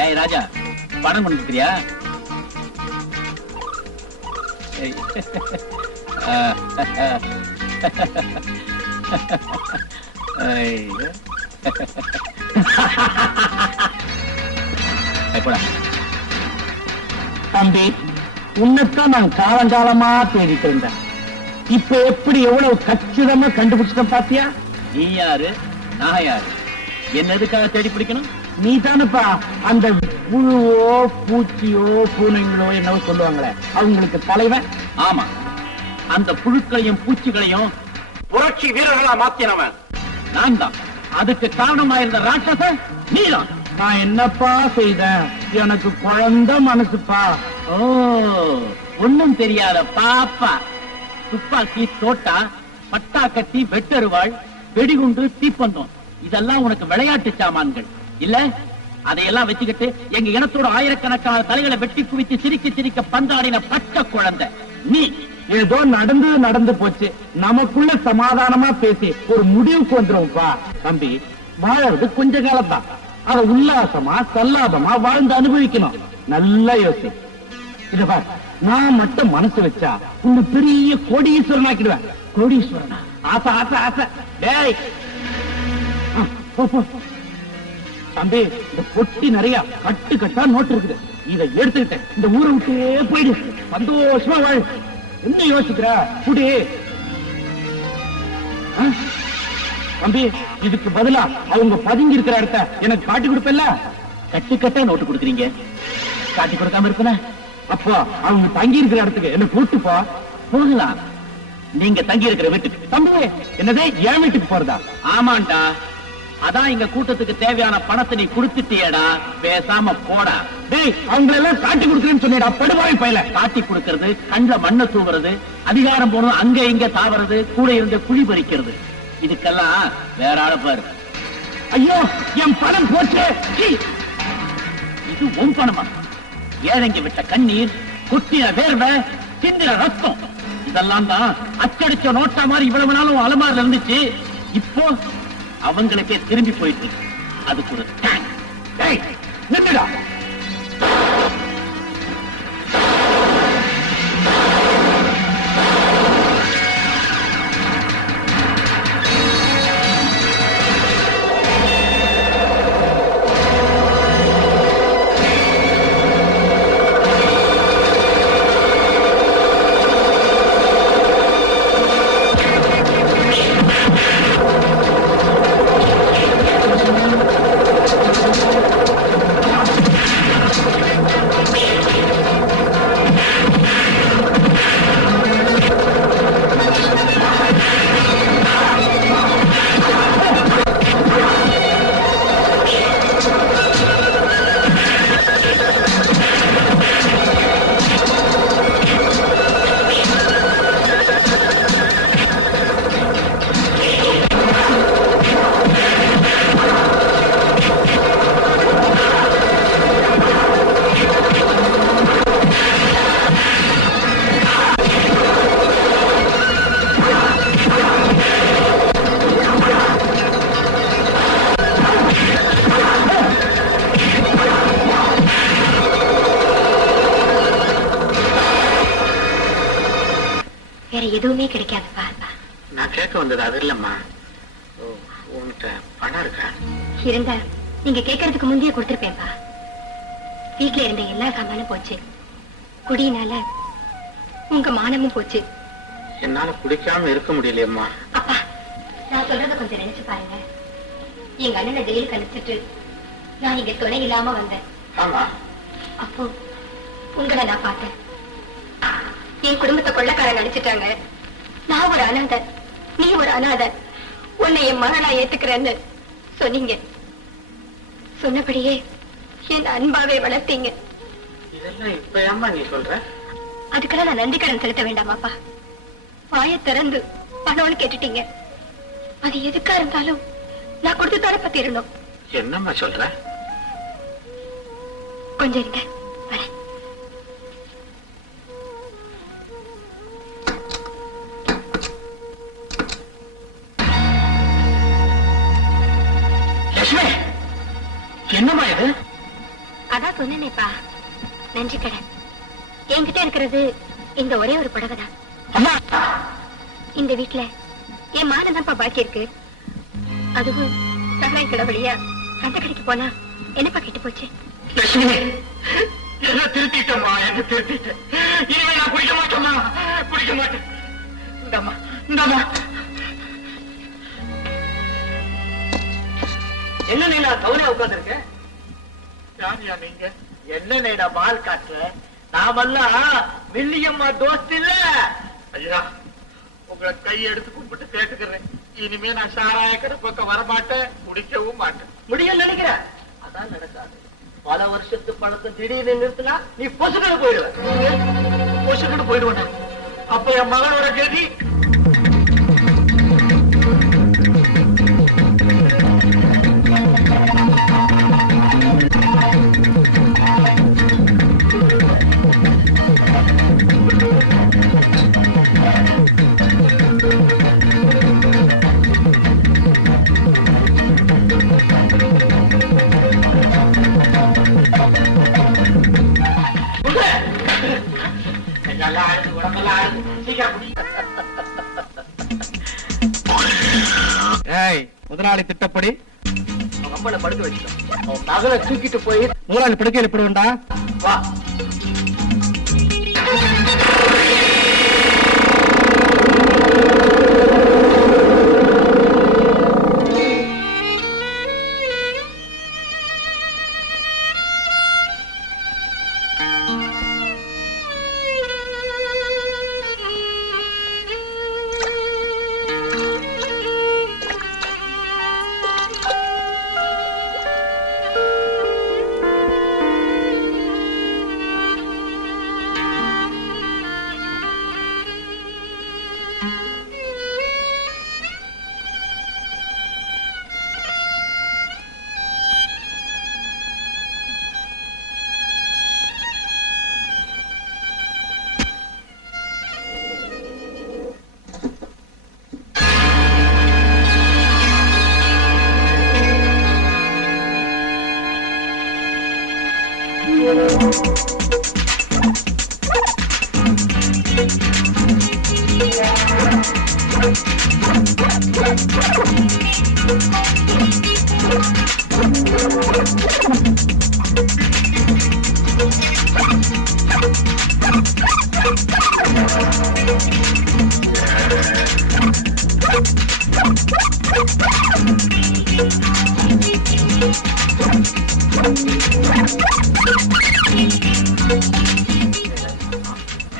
ஏய் ராஜா, பணம் கொண்டு இருக்கிறியா? தம்பி, உன்னைத்தான் நான் காலங்காலமா தேடிட்டு இருந்தேன். இப்ப எப்படி எவ்வளவு கச்சிதமா கண்டுபிடிச்சிட்டேன் பாத்தியா? நீ யாரு, நான் யாரு, என்ன எதுக்காக தேடி பிடிக்கணும்? நீ தானப்பா அந்த புழுவோ பூச்சியோ பூனைங்களோ என்னவோ சொல்லுவாங்களே, அவங்களுக்கு தலைவன். ஆமா, அந்த புழுக்களையும் பூச்சிகளையும் புரட்சி வீரர்களா மாத்தினவன் நான் தான். அதுக்கு காரணமாயிருந்த ராட்சசன் நீதான். நான் என்னப்பா செய்தேன்? எனக்கு குழந்தை மனசுப்பா. ஓ, ஒண்ணும் தெரியாத பாப்பா. துப்பாக்கி, தோட்டா, பட்டா கட்டி, வெட்டருவாள், வெடிகுண்டு, தீப்பந்தம், இதெல்லாம் உனக்கு விளையாட்டு சாமான்கள் இல்ல. அதையெல்லாம் வச்சுக்கிட்டு எங்க இனத்தோட ஆயிரக்கணக்கான தலைகளை வெட்டி குவித்து சிரிக்க சிரிக்க பந்தாடின பச்சை குழந்தை நீ. ஏதோ நடந்து போச்சு. நமக்குள்ள சமாதானமா பேசி ஒரு முடிவுக்கு வந்துருவோம்ப்பா. தம்பி, வாழறது கொஞ்ச காலம் தான். அதை உல்லாசமா சல்லாபமா வாழ்ந்து அனுபவிக்கணும். நல்லா யோசி. இத பார், நான் மட்டும் மனசு வச்சா உன்னை பெரிய கோடீஸ்வரன் ஆக்கிடுவேன். கோடீஸ்வரனா? ஆசை ஆசை ஆசை. டேய் தம்பி, இந்த பொட்டி நிறைய கட்டு கட்டா நோட்டு இருக்குது. இதை எடுத்துக்கிட்டேன் இந்த ஊரை விட்டே போயிடு. சந்தோஷமா வாழ். என்ன யோசிக்கிற? குடி. தம்பி, இதுக்கு பதிலா அவங்க பதுங்கி இருக்கிற இடத்த எனக்கு காட்டி கொடுப்பல. கட்டுக்கட்டா நோட்டு கொடுக்குறீங்க, காட்டி கொடுக்காம இருப்பன. அப்போ அவங்க தங்கி இருக்கிற இடத்துக்கு என்ன கூட்டுப்பா. போகலாம், நீங்க தங்கி இருக்கிற வீட்டுக்கு. தம்பி, என்னதே என் வீட்டுக்கு போறதா? ஆமாண்டா, அதான் எங்க கூட்டத்துக்கு தேவையான பணத்தை நீ கொடுத்துட்டியடா. பேசாம போடா. டேய், அவங்களை எல்லாம் காட்டி கொடுக்குறேன்னு சொன்னேடா படுவாய் பையல. காட்டி கொடுக்கறது, கண்ட மண்ணை தூவுறது, அதிகாரம் போனது அங்க இங்க தாவறது, கூட இருந்த குழி பறிக்கிறது, இதுக்கெல்லாம் வேற ஆள பாரு. ஐயோ, என் பணம் போச்சு. இது உன் பணமா? ஏழைங்க விட்ட கண்ணீர், கொட்டின வேர்வை, சிந்தின ரத்தம், இதெல்லாம் தான் அச்சடிச்ச நோட்டா மாதிரி இவ்வளவு நாளும் அலமாரில இருந்துச்சு. இப்போ அவங்களுக்கே திரும்பி போயிட்டு அதுக்கு ஒரு நின்னுடா. எதுவுமே கிடைக்காதுப்பா. நான் கேட்க வந்தது அது இல்லம்மா. உன்கிட்ட பணம் இருக்கா? இருந்தா நீங்க கேட்கறதுக்கு முந்தைய கொடுத்திருப்பேன்பா. வீட்டுல இருந்த எல்லா சாமானும் போச்சு. குடியினால உங்க மானமும் போச்சு. என்னால குடிக்காம இருக்க முடியலையம்மா. அப்பா, நான் சொல்றத கொஞ்சம் நினைச்சு பாருங்க. எங்க அண்ணனை ஜெயிலுக்கு அனுப்பிச்சிட்டு நான் இங்க துணை இல்லாம வந்தேன். ஆமா, அப்போ உங்களை நான் பார்த்தேன். என் குடும்பத்தை கொள்ளக்காரன் அடிச்சிட்டாங்க. நான் ஒரு அனாதை, நீ ஒரு அனாதை, உன்னை என் மகளா ஏத்துக்கிறேன்னு சொன்னீங்க. சொன்னபடியே என் அன்பாவே வளர்த்தீங்க. இதெல்லாம் இப்ப ஏம்மா நீ சொல்ற? அதுக்கெல்லாம் நான் நன்றி கடன் செலுத்த வேண்டாமாப்பா? வாயை திறந்து பணம்னு கேட்டுட்டீங்க. அது எதுக்கா இருந்தாலும் நான் கொடுத்து தர பத்திரணும். என்னம்மா சொல்ற? கொஞ்சம் இருங்க, வரேன். என்னம்மா இது? அதான் சொன்னேனேப்பா, நன்றி கடன். என்கிட்ட இருக்கிறது இந்த ஒரே ஒரு புடவை தான். இந்த வீட்டுல என் மானதான்ப்பா பாக்கி இருக்கு. அதுவும் சகாய் கடை வழியா சந்தை கடைக்கு போனா என்னப்பா கெட்டு போச்சு. என்ன திருத்திட்டமா, என்ன திருத்திட்டேன். இனிமே நான் குடிக்க மாட்டேமா, குடிக்க மாட்டேன். இந்தாமா, இந்தாமா. என்ன நீ நான் கவலையா உட்கார்ந்து இருக்கேன்? யாரியா நீங்க? என்ன நீடா பால் காட்டுற? நாமெல்லாம் வெள்ளியம்மா தோஸ்து இல்ல. ஐயா, உங்களை கை எடுத்து கும்பிட்டு கேட்டுக்கிறேன். இனிமே நான் சாராய கடை பக்கம் வரமாட்டேன், குடிக்கவும் மாட்டேன். முடியும் நினைக்கிற? அதான் நடக்காது. பல வருஷத்து பழத்தை திடீர்னு நிறுத்தினா நீ பொசுக்கடு போயிடுவ. பொசுக்கடு போயிடுவேன். அப்ப என் மகனோட கதி. முதலாளி திட்டப்படி அம்மனை படுக்க வச்சுட்டோம். மகளை தூக்கிட்டு போய் முதலாளி படுக்கை எழுப்பிடுவேண்டா. வா.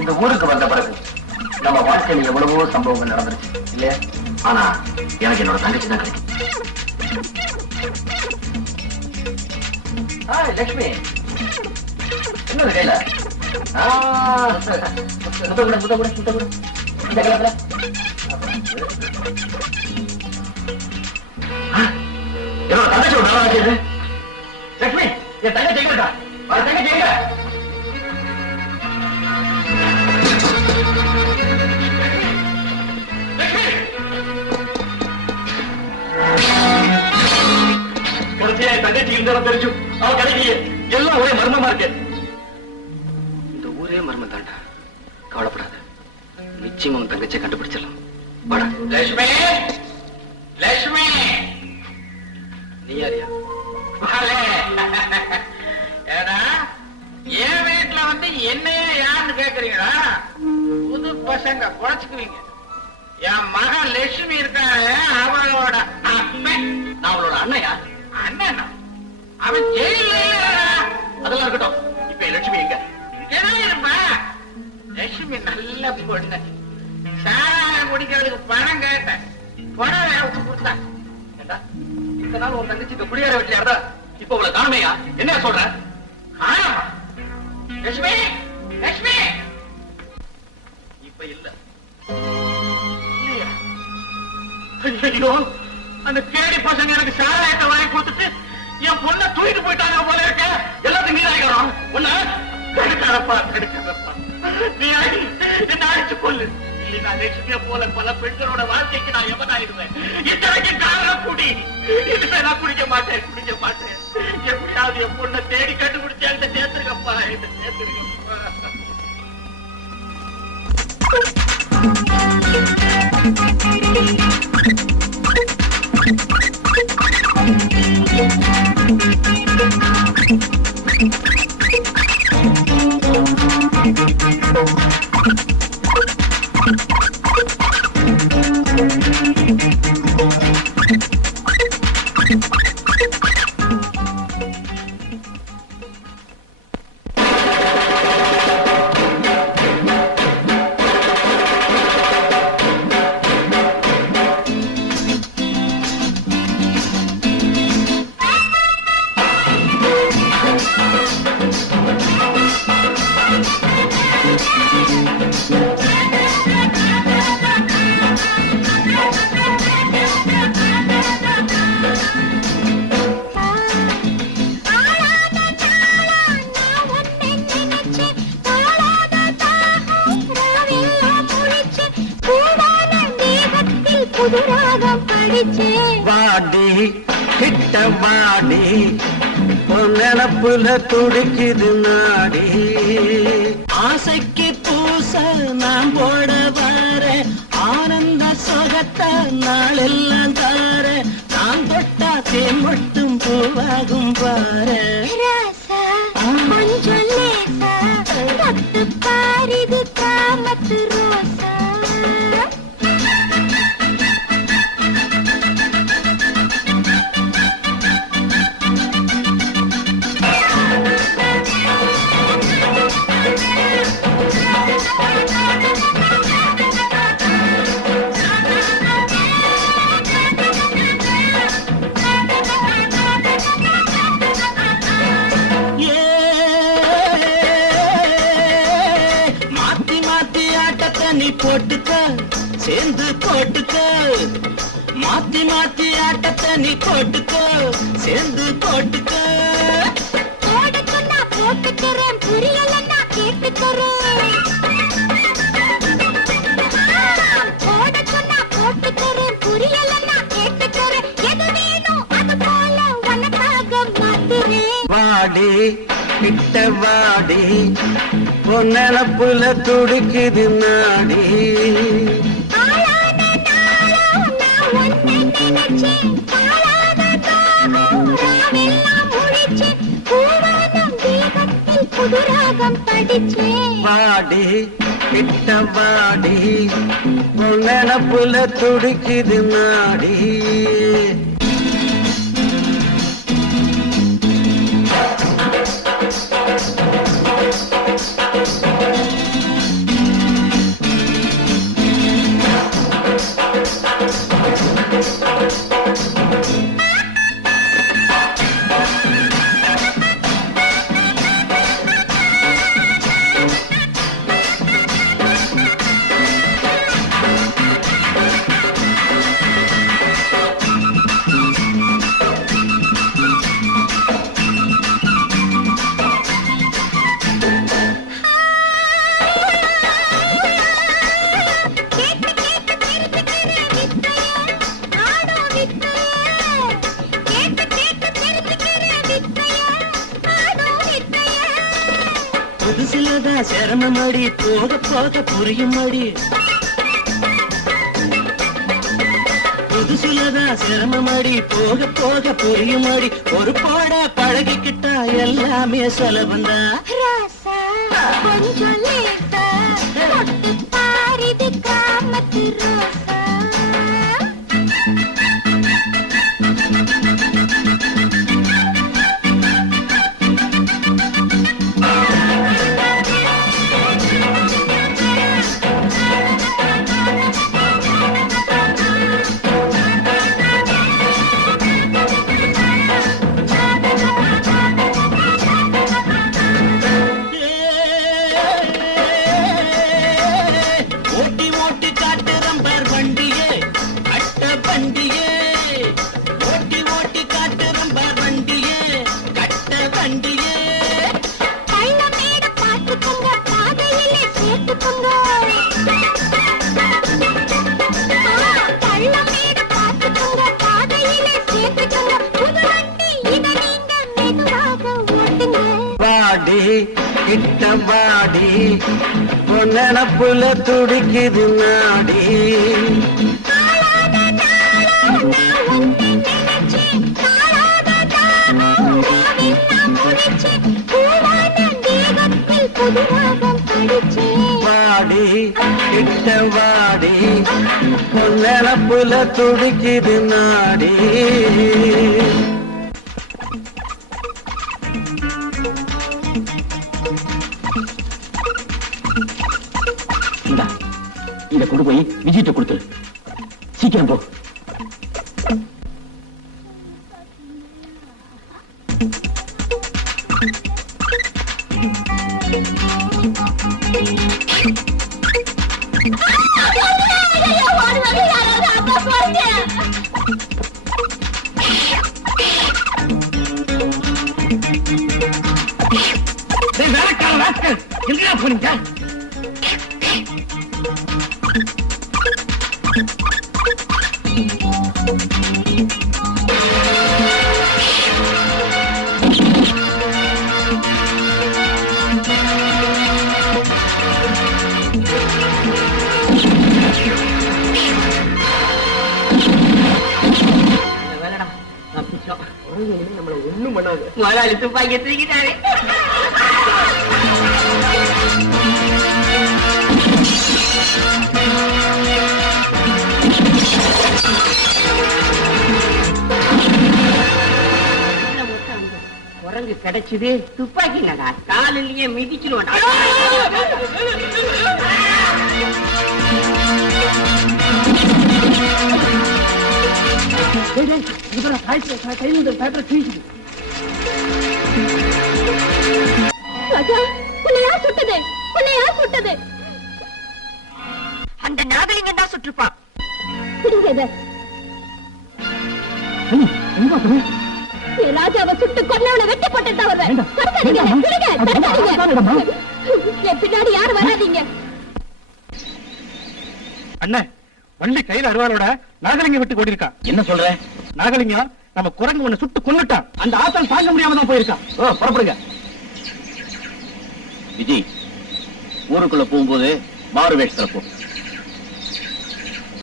இந்த ஊருக்கு வந்த பிறகு நம்ம வாழ்க்கையில் எவ்வளவோ சம்பவங்கள் நடந்துருச்சு இல்லையா? ஆனா எனக்கு என்னோட தங்கச்சி தான் கிடைக்கும். லட்சுமி, என்னது கையில? முத்த கூட முத்த கூட முத்த கூட இந்த கிளம்புல என்னோட தங்கச்சி ஒரு நல்லா ஆச்சு. லட்சுமி, என் தங்கச்சி எங்க இருக்கா? தங்கச்சி எங்க? தங்கச்சி இந்த தெரிஞ்சு அவ கிடைக்கலையே. எல்லாம் ஒரே மர்மமா இருக்கு. இந்த ஊரே மர்மம் தாண்டா. கவலைப்படாத, நிச்சயமா உன் தங்கச்சியை கண்டுபிடிச்சிடலாம். வாடா. லட்சுமி, லட்சுமி, நீ யாரியா? ஏடா, என் வீட்டுல வந்து என்னையே யாருன்னு கேக்குறீங்களா? புது பசங்க குறைச்சுக்குவீங்க. என் மகன் லட்சுமி இருக்காங்க, அவளோட அப்பன். நான் அவளோட அண்ணையா? அண்ணா அவன் ஜெயில. அதெல்லாம் இருக்கட்டும். இப்ப லட்சுமி எங்க? இருப்பா. லட்சுமி நல்ல பொண்ணு. சாராயம் குடிக்கிறதுக்கு பணம் கேட்டேன், பணம் வேற கொடுத்தா. இத்தனை நாள் உன் தங்கச்சிக்கு குடியேற வச்சியாரா? இப்ப உங்களை காணமையா? என்ன சொல்ற? காணமா? லட்சுமி, லட்சுமி இப்ப இல்ல. ஐயோ, அந்த கேடி பசங்க எனக்கு சாராயத்தை வாங்கி கொடுத்துட்டு என் பொண்ணை தூக்கிட்டு போயிட்டாங்க போல இருக்க. எல்லாத்தையும் நீராகிறோம். ஒண்ணு கெடுக்காதப்பா, கெடுக்காதப்பா. நீ என்ன அடிச்சு கொள்ளு. இல்லை, நான் லட்சுமிய போல பல பெண்களோட வாழ்க்கைக்கு நான் எவனாயிடுவேன். இத்தனைக்கு காரணம் குடி. இனிமே நான் குடிக்க மாட்டேன், குடிக்க மாட்டேன். எப்படியாவது என் பொண்ணை தேடி கண்டுபிடிச்சு என்கிட்ட சேர்த்துருக்கப்பா, என்கிட்ட சேர்த்துருக்கப்பா. வாடி கிட்ட வாடி நினப்புல துடிக்குது நாடி ஆசைக்கு பூச நான் போட வர ஆனந்த சொகத்த நாளெல்லாம் தார நான் தொட்டா தேன் மட்டும் பூவாகும் பாரு பாரிது காமத்து ரோசா போட்டுக்க சேர்ந்து போட்டுக்க மாத்தி மாத்தி ஆட்டத்தை நீ போட்டுக்க சேர்ந்து போட்டுக்க போட்டுக்கிறேன் புரியல நான் கேட்டுக்கிறேன் போட்டுக்கிறேன் புரியல நான் கேட்டுக்கிறேன் எது வேணும் அது போல உனக்காக மாத்துறேன் வாடி கிட்ட வாடி பொன்னப்புல துடிக்குது நாடி வாடி கிட்ட வாடி பொன்னப்புல துடிக்குது நாடி புதுசிலதான் சிரமமடி போக போக புரியுமடி புதுசிலதான் சிரமமடி போக போக புரியுமடி ஒரு போட பழகிக்கிட்டா எல்லாமே சுலபந்தா கொஞ்சம் லேட்டா பாரிது காமத்து ரோசா வாடி கிட்ட வாடி பொன்னப்புல துடிக்குது நாடி வாடி கிட்ட வாடி பொன்னப்புல துடிக்குது நாடி இத கொண்டு போய் விஜய்ட்ட கொடுத்துரு. சீக்கிரம் போ. எங்கயா போனீங்க? நம்மள ஒண்ணும் பண்ணாது. முதலாளி துப்பாக்கி தூக்கிட்டாரு. குரங்கு கிடைச்சது துப்பாக்கி நடா காலிலேயே மிதிச்சிருவான். அந்த நாகலிங்கம் தான் சுற்றுப்பான். ராஜாவை சுட்டு கொன்னவனை வெட்டி போட்டு பின்னாடி யாரும் வராதீங்க. அண்ணன் வள்ளி கையில அருவாளோட நாகலிங்கம் விட்டு ஓடி இருக்கா. என்ன சொல்ற? நாகலிங்கம் நம்ம குரங்கு ஒண்ணு சுட்டு கொன்னுட்டான். அந்த ஆத்தல் தாங்க முடியாம தான் போயிருக்கான். புறப்படுங்க. விஜய் ஊருக்குள்ள போகும்போது மாறு வேஷத்துல போ.